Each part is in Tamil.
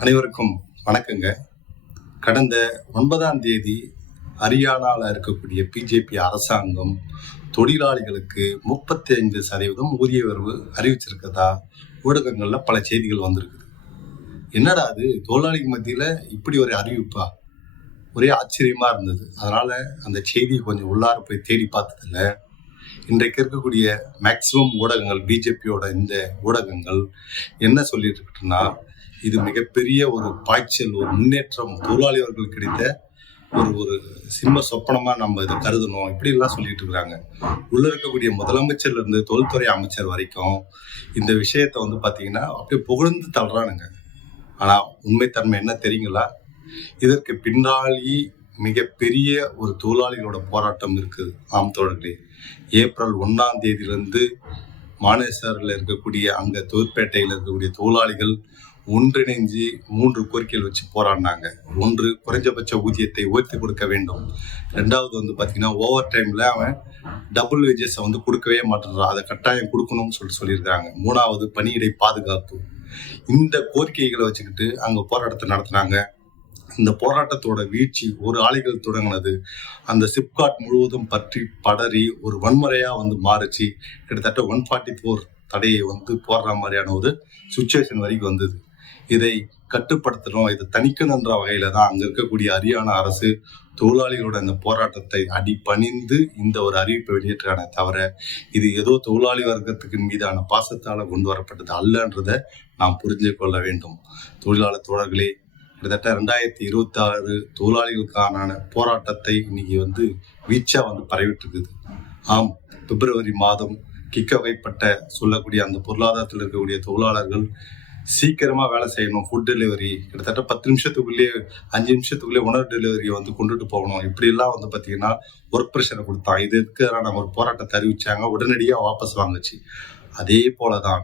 அனைவருக்கும் வணக்கங்க. கடந்த 9ஆம் தேதி ஹரியானாவில் இருக்கக்கூடிய பிஜேபி அரசாங்கம் தொழிலாளிகளுக்கு 35% ஊதிய உயர்வு அறிவிச்சிருக்கதா ஊடகங்கள்ல பல செய்திகள் வந்திருக்குது. என்னடா அது தொழிலாளிக்கு மத்தியில இப்படி ஒரு அறிவிப்பா? ஒரே ஆச்சரியமா இருந்தது. அதனால அந்த செய்தியை கொஞ்சம் உள்ளார போய் தேடி பார்த்ததில்ல. இன்றைக்கு இருக்கக்கூடிய மேக்சிமம் ஊடகங்கள், பிஜேபியோட இந்த ஊடகங்கள் என்ன சொல்லிட்டு இருக்குன்னா, இது மிகப்பெரிய ஒரு பாய்ச்சல், ஒரு முன்னேற்றம், தொழிலாளிகளுக்கு கிடைத்த ஒரு ஒரு சிம்ம சொப்பனமா நம்ம இதை கருதணும், இப்படி எல்லாம் சொல்லிட்டு இருக்கிறாங்க. உள்ள இருக்கக்கூடிய முதலமைச்சர்ல இருந்து தொழில்துறை அமைச்சர் வரைக்கும் இந்த விஷயத்த பாத்தீங்கன்னா அப்படியே புகழ்ந்து தள்ளுறானுங்க. ஆனா உண்மைத்தன்மை என்ன தெரியுங்களா? இதற்கு பின்னாடி மிகப்பெரிய ஒரு தொழிலாளிகளோட போராட்டம் இருக்குது. ஆம் தோழர்களே, ஏப்ரல் 1ஆம் தேதியிலிருந்து மானேசர்ல இருக்கக்கூடிய அங்க தொழிற்பேட்டையில் இருக்கக்கூடிய தொழிலாளிகள் ஒன்றிணைஞ்சு 3 கோரிக்கைகள் வச்சு போராடினாங்க. ஒன்று, குறைஞ்சபட்ச ஊதியத்தை உயர்த்தி கொடுக்க வேண்டும். ரெண்டாவது பாத்தீங்கன்னா ஓவர் டைம்ல அவன் டபுள் வேஜஸ் கொடுக்கவே மாட்டேன்றான், அதை கட்டாயம் கொடுக்கணும்னு சொல்லியிருக்காங்க. மூணாவது, பணியிடை பாதுகாப்பு. இந்த கோரிக்கைகளை வச்சுக்கிட்டு அங்க போராட்டத்தை நடத்தினாங்க. இந்த போராட்டத்தோட வீழ்ச்சி, ஒரு ஆலைகள் தொடங்கினது அந்த சிப்காட் முழுவதும் பற்றி படறி ஒரு வன்முறையா மாறுச்சு. கிட்டத்தட்ட 144 தடையை போடுற மாதிரியான ஒரு சுச்சுவேஷன் வரைக்கும் வந்தது. இதை கட்டுப்படுத்தணும், இதை தணிக்கணுன்ற வகையில தான் அங்க இருக்கக்கூடிய ஹரியானா அரசு தொழிலாளிகளோட இந்த போராட்டத்தை அடிபணிந்து இந்த ஒரு அறிவிப்பை வெளியிட்டானே தவிர, இது ஏதோ தொழிலாளி வர்க்கத்துக்கு மீதான பாசத்தால கொண்டு வரப்பட்டது அல்லன்றதை நாம் புரிஞ்சு கொள்ள வேண்டும். தொழிலாளர் தோழர்களே, கிட்டத்தட்ட 2026 தொழிலாளிகளுக்கான போராட்டத்தை இன்னைக்கு வீச்சா பரவிட்டு இருக்குது. ஆம், பிப்ரவரி மாதம் கிக்க வைப்பட்ட சொல்லக்கூடிய அந்த பொருளாதாரத்தில் இருக்கக்கூடிய தொழிலாளர்கள் சீக்கிரமா வேலை செய்யணும். ஃபுட் டெலிவரி கிட்டத்தட்ட 10 நிமிஷத்துக்குள்ளேயே 5 நிமிஷத்துக்குள்ளே உணவு டெலிவரி கொண்டுட்டு போகணும். இப்படி எல்லாம் பாத்தீங்கன்னா ஒர்க் ப்ரெஷரை கொடுத்தான். இதுக்கு நம்ம ஒரு போராட்டத்தை அறிவிச்சாங்க, உடனடியாக வாபஸ் வாங்குச்சு. அதே போலதான்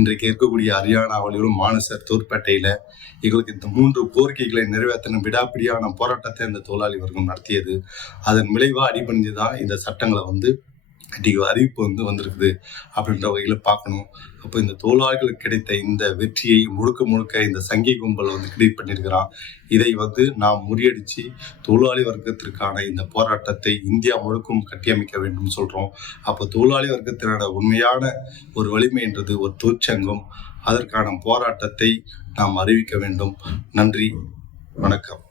இன்றைக்கு இருக்கக்கூடிய ஹரியானாவிலும் மானசர் தொழிற்பேட்டையில எங்களுக்கு இந்த 3 கோரிக்கைகளை நிறைவேற்றணும் விடாப்பிடியான போராட்டத்தை இந்த தொழிலாளி வர்க்கம் நடத்தியது. அதன் விளைவா அடிபணிஞ்சுதான் இந்த சட்டங்களை இன்னைக்கு அறிவிப்பு வந்திருக்குது அப்படின்ற வகையில பார்க்கணும். அப்போ இந்த தொழிலாளிகளுக்கு கிடைத்த இந்த வெற்றியை முழுக்க இந்த சங்கி கும்பல் கிரியேட் பண்ணியிருக்கிறான். இதை நாம் முறியடிச்சு தொழிலாளி வர்க்கத்திற்கான இந்த போராட்டத்தை இந்தியா முழுக்கும் கட்டியமைக்க வேண்டும் சொல்றோம். அப்போ தொழிலாளி வர்க்கத்தினோட உண்மையான ஒரு வலிமை என்றது ஒரு தொழிற்சங்கம். அதற்கான போராட்டத்தை நாம் அறிவிக்க வேண்டும். நன்றி, வணக்கம்.